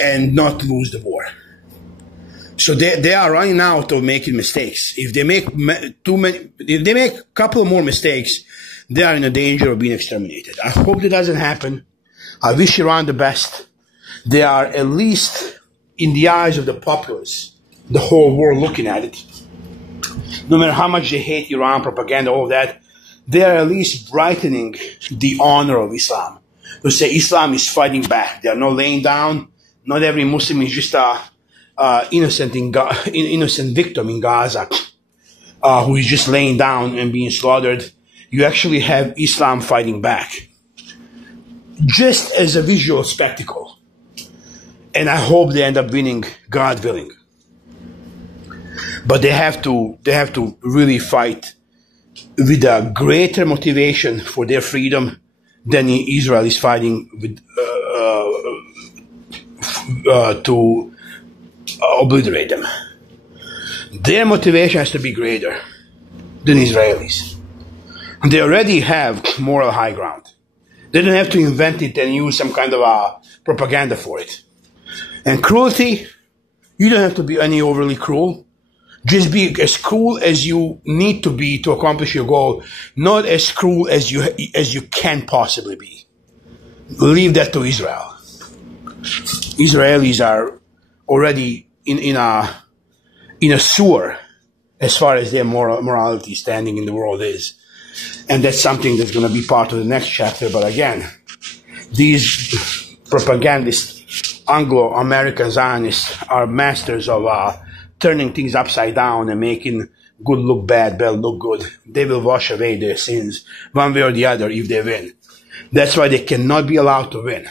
and not lose the war. So they are running out of making mistakes. If they make a couple more mistakes, they are in a danger of being exterminated. I hope that doesn't happen. I wish Iran the best. They are at least, in the eyes of the populace, the whole world looking at it. No matter how much they hate Iran, propaganda, all that, they are at least brightening the honor of Islam. To say Islam is fighting back. They are not laying down. Not every Muslim is just a innocent victim in Gaza who is just laying down and being slaughtered. You actually have Islam fighting back, just as a visual spectacle. And I hope they end up winning, God willing. But they have to really fight with a greater motivation for their freedom than Israel is fighting with, to obliterate them. Their motivation has to be greater than Israelis. And they already have moral high ground. They don't have to invent it and use some kind of a propaganda for it. And cruelty, you don't have to be any overly cruel. Just be as cruel as you need to be to accomplish your goal, not as cruel as you can possibly be. Leave that to Israel. Israelis are already in a sewer as far as their morality standing in the world is. And that's something that's going to be part of the next chapter. But again, these propagandists, anglo-american-zionists, are masters of turning things upside down and making good look bad, bad look good. They will wash away their sins one way or the other if they win. That's why they cannot be allowed to win.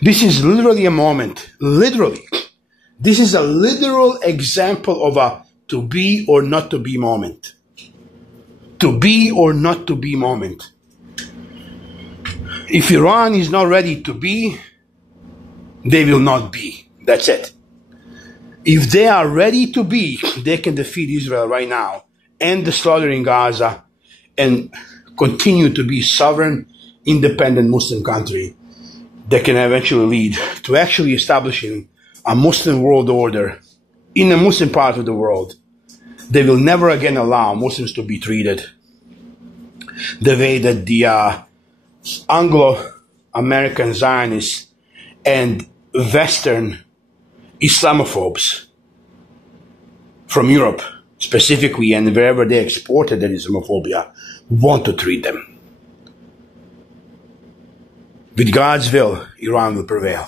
This is literally a moment, literally. This is a literal example of a to be or not to be moment. To be or not to be moment. If Iran is not ready to be, they will not be. That's it. If they are ready to be, they can defeat Israel right now, end the slaughter in Gaza, and continue to be sovereign, independent Muslim country that can eventually lead to actually establishing a Muslim world order in a Muslim part of the world. They will never again allow Muslims to be treated the way that the anglo-american-Zionists and Western Islamophobes from Europe, specifically, and wherever they exported their Islamophobia, want to treat them. With God's will, Iran will prevail.